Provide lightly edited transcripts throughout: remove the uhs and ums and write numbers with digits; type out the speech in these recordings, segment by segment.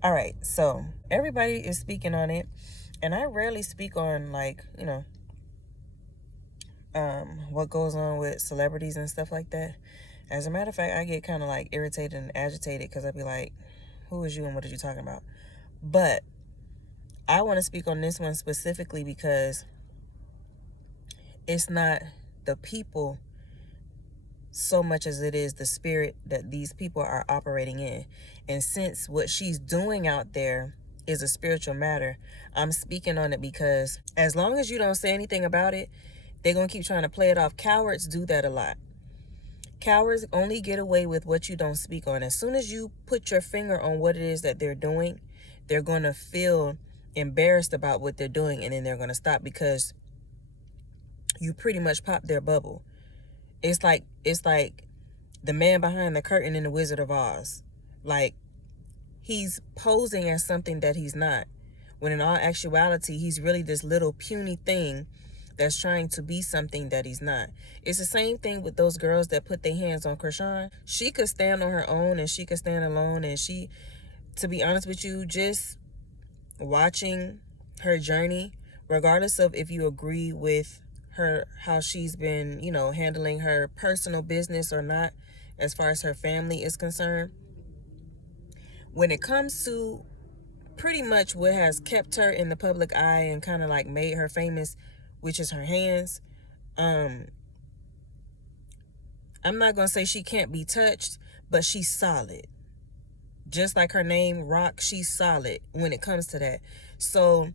All right, so everybody is speaking on it, and I rarely speak on, like, what goes on with celebrities and stuff like that. As a matter of fact, I get kind of like irritated and agitated because I'd be like, who is you and what are you talking about? But I want to speak on this one specifically because it's not the people so much as it is the spirit that these people are operating in. And since what she's doing out there is a spiritual matter, I'm speaking on it because as long as you don't say anything about it, they're going to keep trying to play it off. Cowards do that a lot. Cowards only get away with what you don't speak on. As soon as you put your finger on what it is that they're doing, they're going to feel embarrassed about what they're doing, and then they're going to stop because you pretty much popped their bubble. It's like the man behind the curtain in The Wizard of Oz. Like, he's posing as something that he's not, when in all actuality, he's really this little puny thing that's trying to be something that he's not. It's the same thing with those girls that put their hands on Krishan. She could stand on her own and she could stand alone. And she, to be honest with you, just watching her journey, regardless of if you agree with her, how she's been, handling her personal business or not, as far as her family is concerned, when it comes to pretty much what has kept her in the public eye and kind of like made her famous, which is her hands, I'm not gonna say she can't be touched, but she's solid. Just like her name, Rock, she's solid when it comes to that. So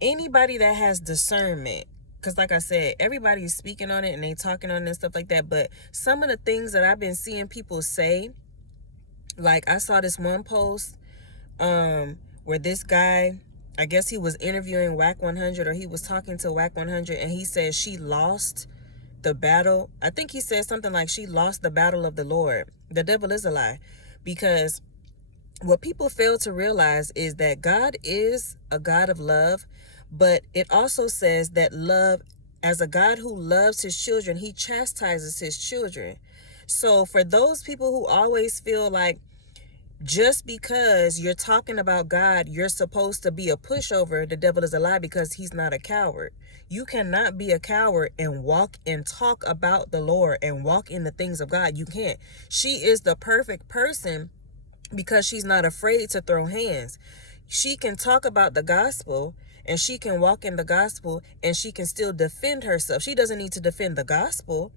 anybody that has discernment, because like I said, everybody is speaking on it and they talking on it and stuff like that, but some of the things that I've been seeing people say, like I saw this one post where this guy, I guess he was interviewing Whack 100, or he was talking to Whack 100, and he said she lost the battle. I think he said something like she lost the battle of the Lord. The devil is a lie. Because what people fail to realize is that God is a God of love, but it also says that love, as a God who loves his children, he chastises his children. So for those people who always feel like just because you're talking about God, you're supposed to be a pushover, the devil is a lie, because he's not a coward. You cannot be a coward and walk and talk about the Lord and walk in the things of God. You can't. She is the perfect person because she's not afraid to throw hands. She can talk about the gospel and she can walk in the gospel and she can still defend herself. She doesn't need to defend the gospel.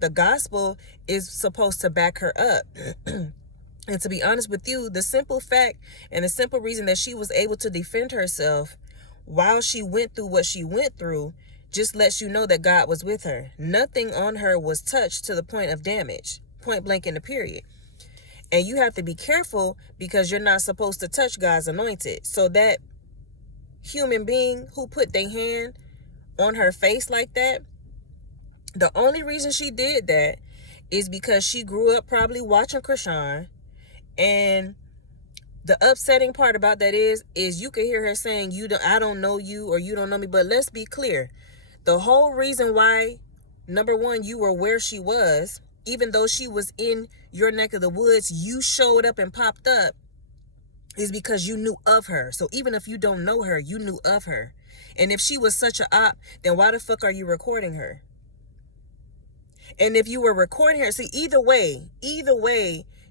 The gospel is supposed to back her up. And to be honest with you, the simple fact and the simple reason that she was able to defend herself while she went through what she went through just lets you know that God was with her. Nothing on her was touched to the point of damage, point blank in the period. And you have to be careful because you're not supposed to touch God's anointed. So that human being who put their hand on her face like that, the only reason she did that is because she grew up probably watching Krishan. And the upsetting part about that is you can hear her saying, I don't know you, or you don't know me. But let's be clear. The whole reason why, number one, you were where she was, even though she was in your neck of the woods, you showed up and popped up, is because you knew of her. So even if you don't know her, you knew of her. And if she was such a op, then why the fuck are you recording her? And if you were recording her, see, either way,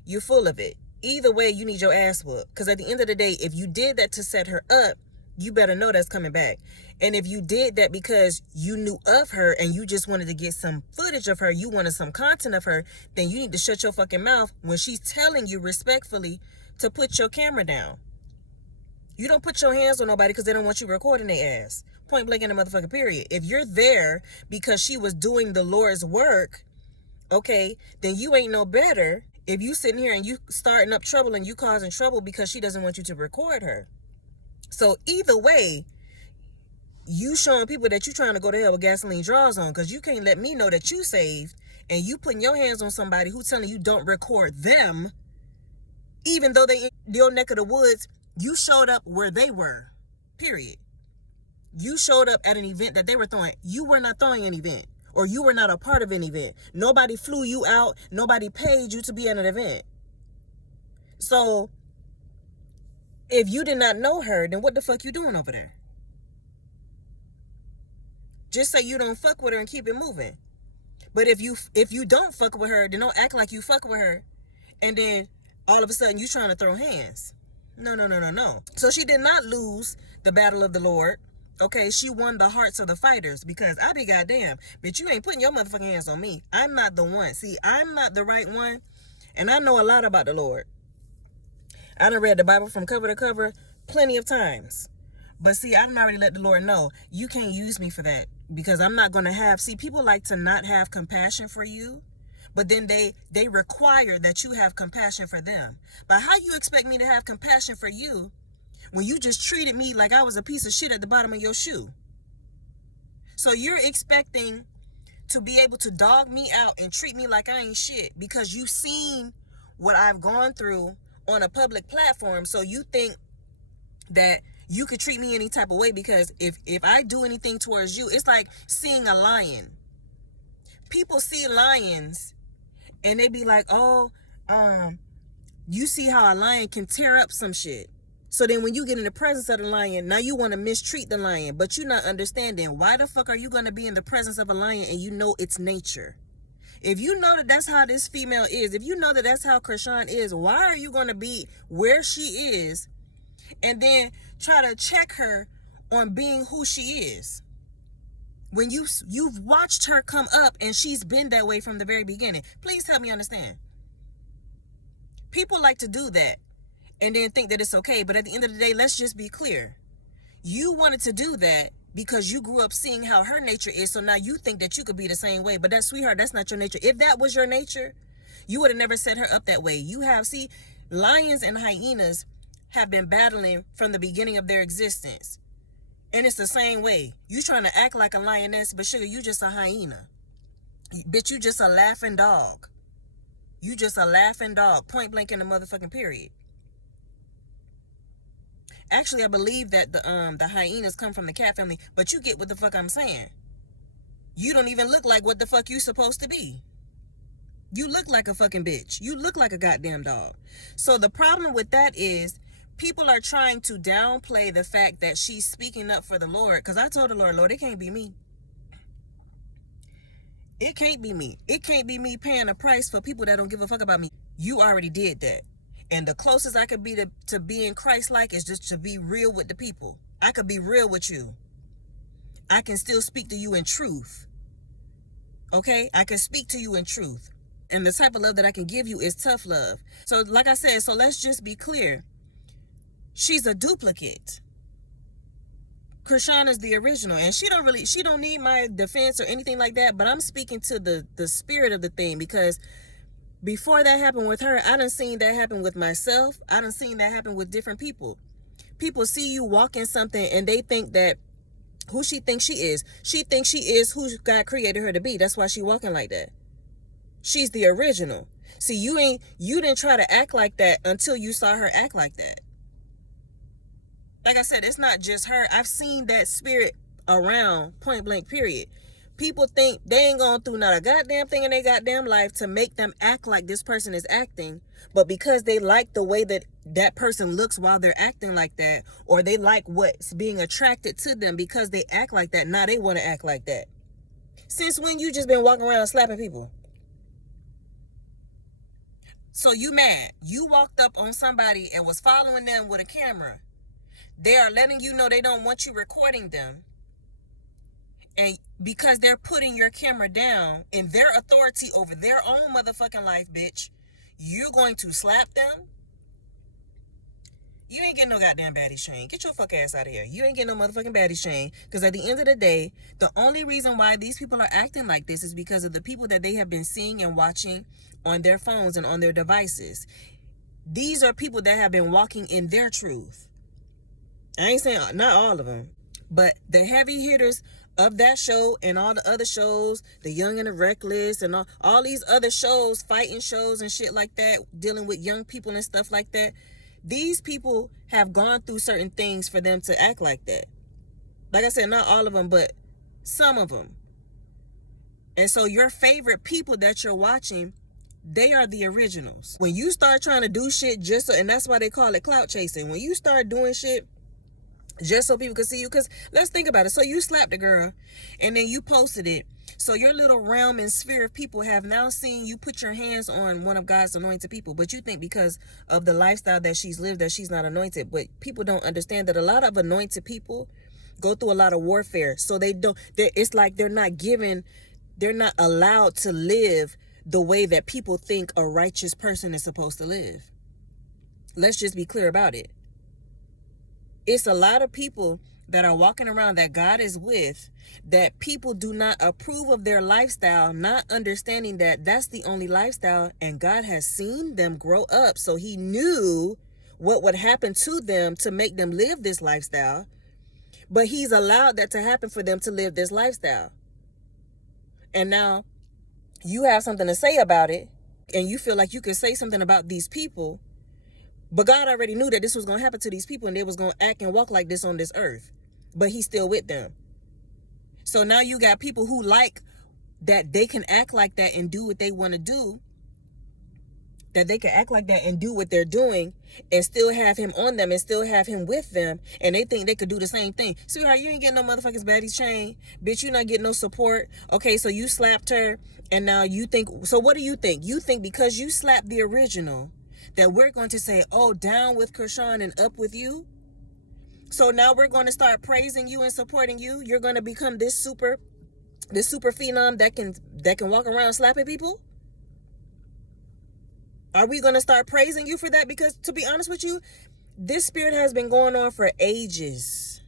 you're full of it. Either way, you need your ass whooped. Because at the end of the day, if you did that to set her up, you better know that's coming back. And if you did that because you knew of her and you just wanted to get some footage of her, you wanted some content of her, then you need to shut your fucking mouth when she's telling you respectfully to put your camera down. You don't put your hands on nobody because they don't want you recording their ass. Point blank in the motherfucking period. If you're there because she was doing the Lord's work, okay, then you ain't no better if you sitting here and you starting up trouble and you causing trouble because she doesn't want you to record her. So either way, you showing people that you trying to go to hell with gasoline draws on, because you can't let me know that you saved and you putting your hands on somebody who's telling you don't record them, even though they in your neck of the woods. You showed up where they were, period. You showed up at an event that they were throwing. You were not throwing an event, or you were not a part of an event. Nobody flew you out. Nobody paid you to be at an event. So If you did not know her, then what the fuck you doing over there? Just say you don't fuck with her and keep it moving. But if you don't fuck with her, then don't act like you fuck with her, and then all of a sudden you trying to throw hands. No, no, no, no, no. So she did not lose the battle of the Lord. Okay, she won the hearts of the fighters, because I be goddamn, bitch, you ain't putting your motherfucking hands on me. I'm not the one. See, I'm not the right one, and I know a lot about the Lord. I done read the Bible from cover to cover plenty of times. But see, I've already let the Lord know, you can't use me for that, because I'm not going to have, see, people like to not have compassion for you, but then they require that you have compassion for them. But how you expect me to have compassion for you when you just treated me like I was a piece of shit at the bottom of your shoe? So you're expecting to be able to dog me out and treat me like I ain't shit because you've seen what I've gone through on a public platform. So you think that you could treat me any type of way, because if I do anything towards you, it's like seeing a lion. People see lions and they be like, oh, you see how a lion can tear up some shit. So then when you get in the presence of the lion, now you want to mistreat the lion, but you're not understanding, why the fuck are you going to be in the presence of a lion and you know its nature? If you know that that's how this female is, if you know that that's how Krishan is, why are you going to be where she is and then try to check her on being who she is? When you've watched her come up and she's been that way from the very beginning. Please help me understand. People like to do that and then think that it's okay. But at the end of the day, let's just be clear. You wanted to do that because you grew up seeing how her nature is. So now you think that you could be the same way. But sweetheart, that's not your nature. If that was your nature, you would have never set her up that way. See, lions and hyenas have been battling from the beginning of their existence. And it's the same way. You trying to act like a lioness, but sugar, you just a hyena. Bitch, you just a laughing dog. You just a laughing dog, point blank in the motherfucking period. Actually, I believe that the hyenas come from the cat family, but you get what the fuck I'm saying. You don't even look like what the fuck you supposed to be. You look like a fucking bitch. You look like a goddamn dog. So the problem with that is people are trying to downplay the fact that she's speaking up for the Lord. Because I told the Lord, it can't be me. It can't be me. It can't be me paying a price for people that don't give a fuck about me. You already did that. And the closest I could be to being Christ-like is just to be real with the people. I could be real with you. I can still speak to you in truth. Okay? I can speak to you in truth. And the type of love that I can give you is tough love. So like I said, so let's just be clear. She's a duplicate. Krishan is the original, and she don't need my defense or anything like that, but I'm speaking to the spirit of the thing, because before that happened with her, I done seen that happen with myself. I done seen that happen with different people. People see you walking something and they think that who she thinks she is. She thinks she is who God created her to be. That's why she walking like that. She's the original. See, you didn't try to act like that until you saw her act like that. Like I said, it's not just her. I've seen that spirit around, point blank, period. People think they ain't going through not a goddamn thing in their goddamn life to make them act like this person is acting. But because they like the way that person looks while they're acting like that, or they like what's being attracted to them because they act like that, now they want to act like that. Since when you just been walking around slapping people? So you mad. You walked up on somebody and was following them with a camera. They are letting you know they don't want you recording them. And because they're putting your camera down in their authority over their own motherfucking life, bitch, you're going to slap them? You ain't getting no goddamn baddie chain. Get your fuck ass out of here. You ain't getting no motherfucking baddie chain. Because at the end of the day, the only reason why these people are acting like this is because of the people that they have been seeing and watching on their phones and on their devices. These are people that have been walking in their truth. I ain't saying not all of them, but the heavy hitters of that show and all the other shows, The Young and the Reckless and all these other shows, fighting shows and shit like that, dealing with young people and stuff like that, these people have gone through certain things for them to act like that. Like I said, not all of them, but some of them. And so your favorite people that you're watching, They are the originals. When you start trying to do shit just so, and that's why they call it clout chasing. When you start doing shit just so people can see you, because let's think about it. So you slapped a girl and then you posted it. So your little realm and sphere of people have now seen you put your hands on one of God's anointed people. But you think because of the lifestyle that she's lived that she's not anointed. But people don't understand that a lot of anointed people go through a lot of warfare. So it's like they're not allowed to live the way that people think a righteous person is supposed to live. Let's just be clear about it. It's a lot of people that are walking around that God is with, that people do not approve of their lifestyle, not understanding that that's the only lifestyle, and God has seen them grow up, so he knew what would happen to them to make them live this lifestyle, but he's allowed that to happen for them to live this lifestyle. And now you have something to say about it, and you feel like you can say something about these people, but God already knew that this was going to happen to these people and they was going to act and walk like this on this earth. But he's still with them. So now you got people who like that they can act like that and do what they want to do. That they can act like that and do what they're doing and still have him on them and still have him with them. And they think they could do the same thing. Sweetheart, you ain't getting no motherfucking Baddies chain. Bitch, you not getting no support. Okay, so you slapped her and now you think, so what do you think? You think because you slapped the original that we're going to say, oh, down with Krishan and up with you? So now we're going to start praising you and supporting you. You're going to become this super phenom that can walk around slapping people? Are we going to start praising you for that? Because to be honest with you, this spirit has been going on for ages.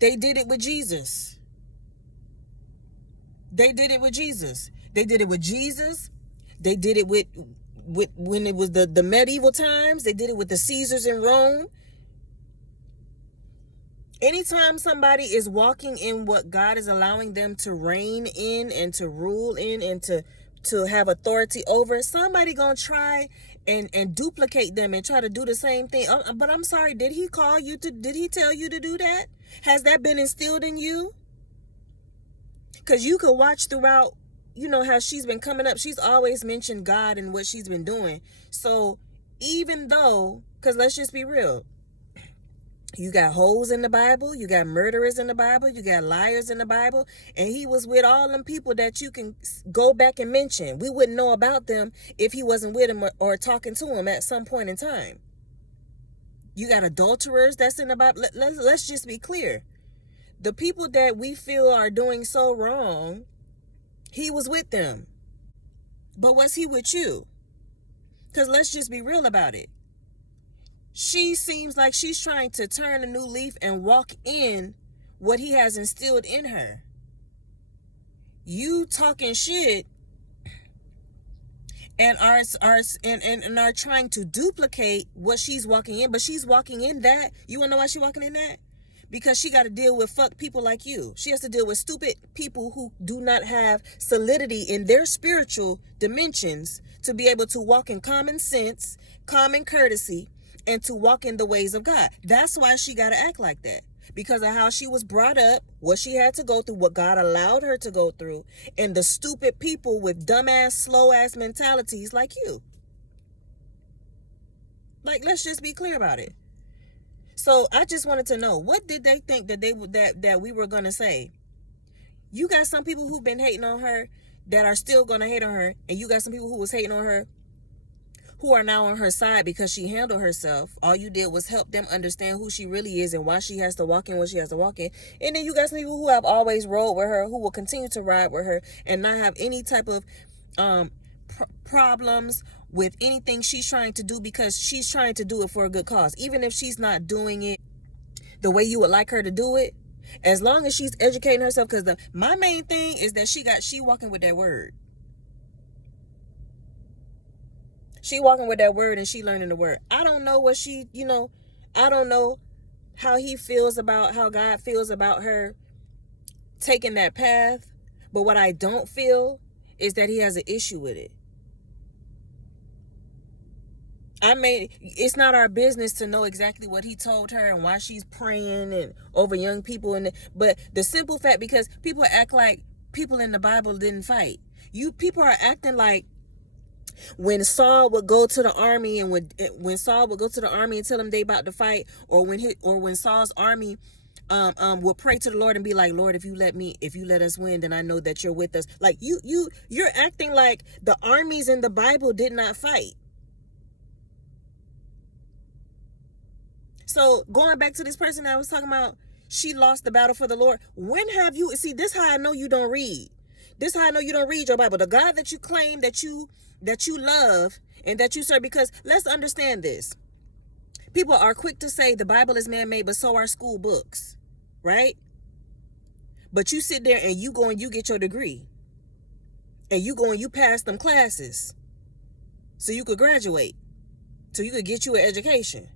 They did it with Jesus. They did it with Jesus. They did it with Jesus. They did it with when it was the medieval times. They did it with the Caesars in Rome. Anytime somebody is walking in what God is allowing them to reign in and to rule in and to have authority over, somebody gonna try and duplicate them and try to do the same thing. But I'm sorry, did he tell you to do that? Has that been instilled in you? Because you could watch throughout, you know, how she's been coming up. She's always mentioned God and what she's been doing. So even though, because let's just be real, you got hoes in the Bible, you got murderers in the Bible, you got liars in the Bible, and he was with all them people that you can go back and mention. We wouldn't know about them if he wasn't with them or talking to them at some point in time. You got adulterers that's in the Bible. Let's just be clear. The people that we feel are doing so wrong, he was with them. But was he with you? Because let's just be real about it. She seems like she's trying to turn a new leaf and walk in what he has instilled in her. You talking shit and are trying to duplicate what she's walking in, but she's walking in that. You wanna know why she's walking in that? Because she got to deal with fuck people like you. She has to deal with stupid people who do not have solidity in their spiritual dimensions to be able to walk in common sense, common courtesy, and to walk in the ways of God. That's why she got to act like that. Because of how she was brought up, what she had to go through, what God allowed her to go through, and the stupid people with dumbass, slow-ass mentalities like you. Like, let's just be clear about it. So I just wanted to know, what did they think that we were going to say? You got some people who've been hating on her that are still going to hate on her, and you got some people who was hating on her who are now on her side because she handled herself. All you did was help them understand who she really is and why she has to walk in what she has to walk in. And then you got some people who have always rode with her, who will continue to ride with her and not have any type of problems with anything she's trying to do, because she's trying to do it for a good cause. Even if she's not doing it the way you would like her to do it, as long as she's educating herself. Because my main thing is that she walking with that word. She walking with that word and she learning the word. I don't know what I don't know how he feels about, how God feels about her taking that path. But what I don't feel is that he has an issue with it. It's not our business to know exactly what he told her and why she's praying and over young people. But the simple fact, because people act like people in the Bible didn't fight. People are acting like when Saul would go to the army and when Saul would go to the army and tell them they about to fight, or when Saul's army will pray to the Lord and be like, Lord, if you let us win, then I know that you're with us. Like you're acting like the armies in the Bible did not fight. So going back to this person that I was talking about, she lost the battle for the Lord. When have you, see, this how I know you don't read. This how I know you don't read your Bible. The God that you claim that you love and that you serve, because let's understand this. People are quick to say the Bible is man-made, but so are school books, right? But you sit there and you go and you get your degree. And you go and you pass them classes so you could graduate, so you could get you an education.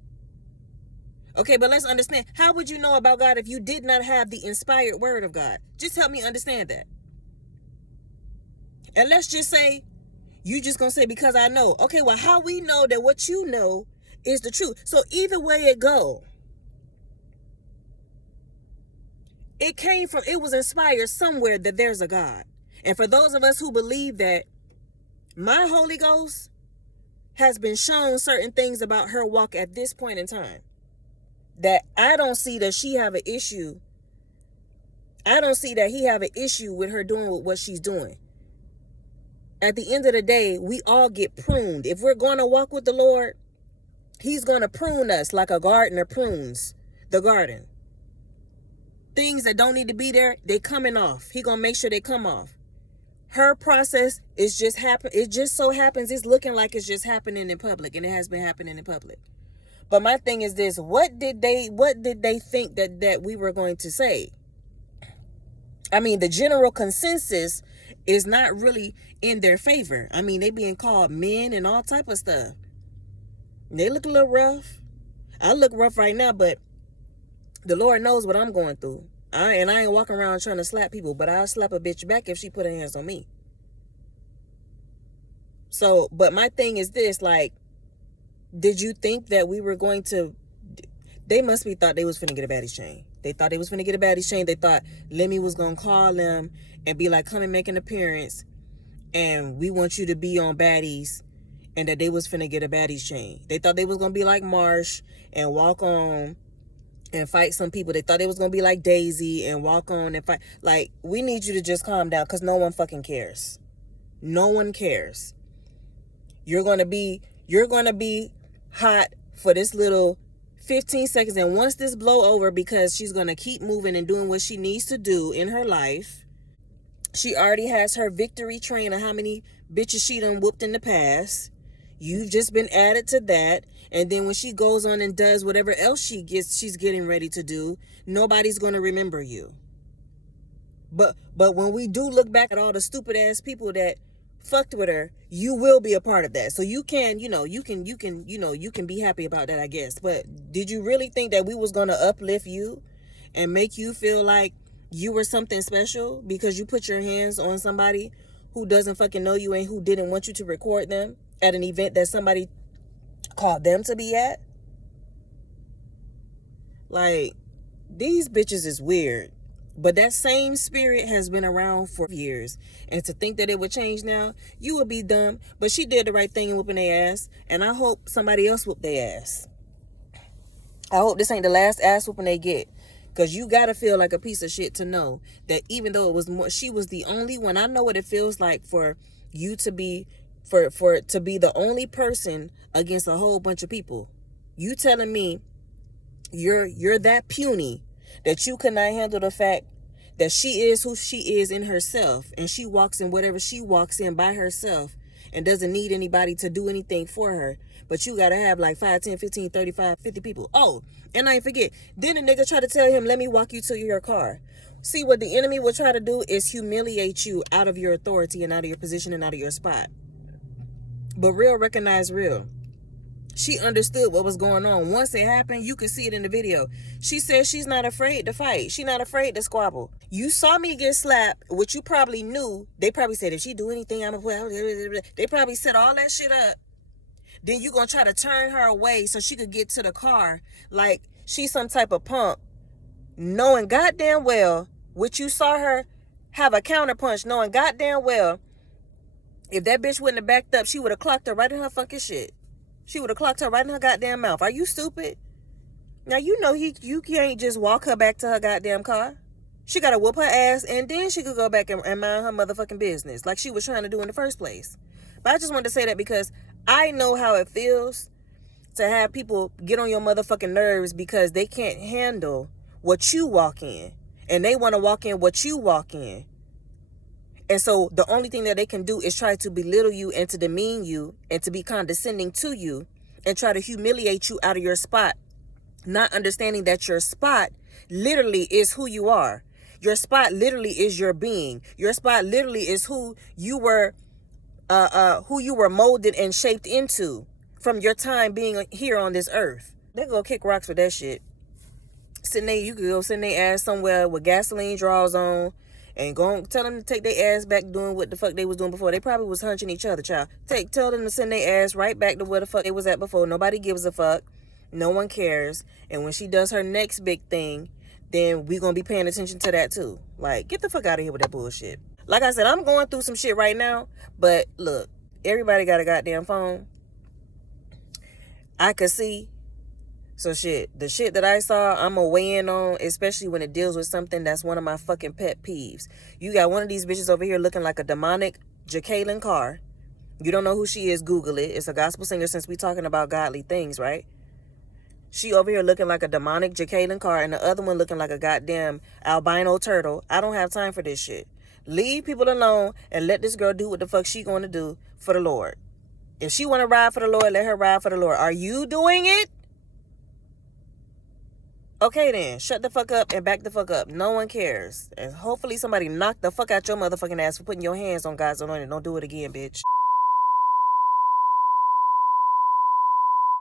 Okay, but let's understand. How would you know about God if you did not have the inspired word of God? Just help me understand that. And let's just say, you just gonna say, because I know. Okay, well, how we know that what you know is the truth? So either way it go, it was inspired somewhere that there's a God. And for those of us who believe that, my Holy Ghost has been shown certain things about her walk at this point in time that I don't see that she have an issue. I don't see that he have an issue with her doing what she's doing. At the end of the day, we all get pruned. If we're going to walk with the Lord, he's going to prune us like a gardener prunes the garden. Things that don't need to be there, they coming off. He going to make sure they come off. Her process is just happen. It just so happens it's looking like it's just happening in public, and it has been happening in public. But my thing is this: what did they think that we were going to say? I mean, the general consensus is not really in their favor. I mean, they being called men and all type of stuff. They look a little rough. I look rough right now, but the Lord knows what I'm going through. I ain't walking around trying to slap people, but I'll slap a bitch back if she put her hands on me. So, but my thing is this, like, did you think that we were going to... They must be thought they was finna get a Baddies chain. They thought they was finna get a Baddies chain. They thought Lemmy was gonna call them and be like, come and make an appearance, and we want you to be on Baddies, and that they was finna get a Baddies chain. They thought they was gonna be like Marsh and walk on and fight some people. They thought they was gonna be like Daisy and walk on and fight. Like, we need you to just calm down, because no one fucking cares. No one cares. You're gonna be hot for this little 15 seconds, and once this blow over, because she's gonna keep moving and doing what she needs to do in her life. She already has her victory train of how many bitches she done whooped in the past. You've just been added to that. And then when she goes on and does whatever else she's getting ready to do, nobody's gonna remember you. But when we do look back at all the stupid ass people that fucked with her, you will be a part of that. So you can be happy about that, I guess. But did you really think that we was gonna uplift you and make you feel like you were something special because you put your hands on somebody who doesn't fucking know you and who didn't want you to record them at an event that somebody called them to be at? Like, these bitches is weird. But that same spirit has been around for years. And to think that it would change now, you would be dumb. But she did the right thing in whooping their ass. And I hope somebody else whoop their ass. I hope this ain't the last ass whooping they get. Because you got to feel like a piece of shit to know that even though it was more, she was the only one. I know what it feels like for you to be, for it to be the only person against a whole bunch of people. You telling me you're that puny that you cannot handle the fact that she is who she is in herself, and she walks in whatever she walks in by herself and doesn't need anybody to do anything for her. But you got to have like 5, 10, 15, 35, 50 people. Oh, and I ain't forget. Then the nigga try to tell him, let me walk you to your car. See, what the enemy will try to do is humiliate you out of your authority and out of your position and out of your spot. But real recognize real. She understood what was going on. Once it happened, you could see it in the video. She said she's not afraid to fight. She's not afraid to squabble. You saw me get slapped, which you probably knew. They probably said, if she do anything, I'm going to... They probably set all that shit up. Then you going to try to turn her away so she could get to the car like she's some type of punk, knowing goddamn well, which you saw her have a counterpunch, knowing goddamn well If that bitch wouldn't have backed up, she would have clocked her right in her fucking shit. She would have clocked her right in her goddamn mouth. Are you stupid? Now, you know you can't just walk her back to her goddamn car. She got to whoop her ass, and then she could go back and mind her motherfucking business like she was trying to do in the first place. But I just wanted to say that because I know how it feels to have people get on your motherfucking nerves because they can't handle what you walk in. And they want to walk in what you walk in. And so the only thing that they can do is try to belittle you and to demean you and to be condescending to you and try to humiliate you out of your spot, not understanding that your spot literally is who you are. Your spot literally is your being. Your spot literally is who you were molded and shaped into from your time being here on this earth. They go kick rocks with that shit. You could go send their ass somewhere with gasoline draws on and go tell them to take their ass back doing what the fuck they was doing before. They probably was hunching each other, child. Tell them to send their ass right back to where the fuck they was at before. Nobody gives a fuck. No one cares. And when she does her next big thing, then we gonna be paying attention to that too. Like, get the fuck out of here with that bullshit. Like I said, I'm going through some shit right now, but look, everybody got a goddamn phone. I could see. So shit, the shit that I saw, I'm going to weigh in on, especially when it deals with something that's one of my fucking pet peeves. You got one of these bitches over here looking like a demonic Jacqueline Carr. You don't know who she is, Google it. It's a gospel singer since we talking about godly things, right? She over here looking like a demonic Jacqueline Carr and the other one looking like a goddamn albino turtle. I don't have time for this shit. Leave people alone and let this girl do what the fuck she going to do for the Lord. If she want to ride for the Lord, let her ride for the Lord. Are you doing it? Okay then, shut the fuck up and back the fuck up. No one cares. And hopefully somebody knock the fuck out your motherfucking ass for putting your hands on God's anointed. Don't do it again, bitch.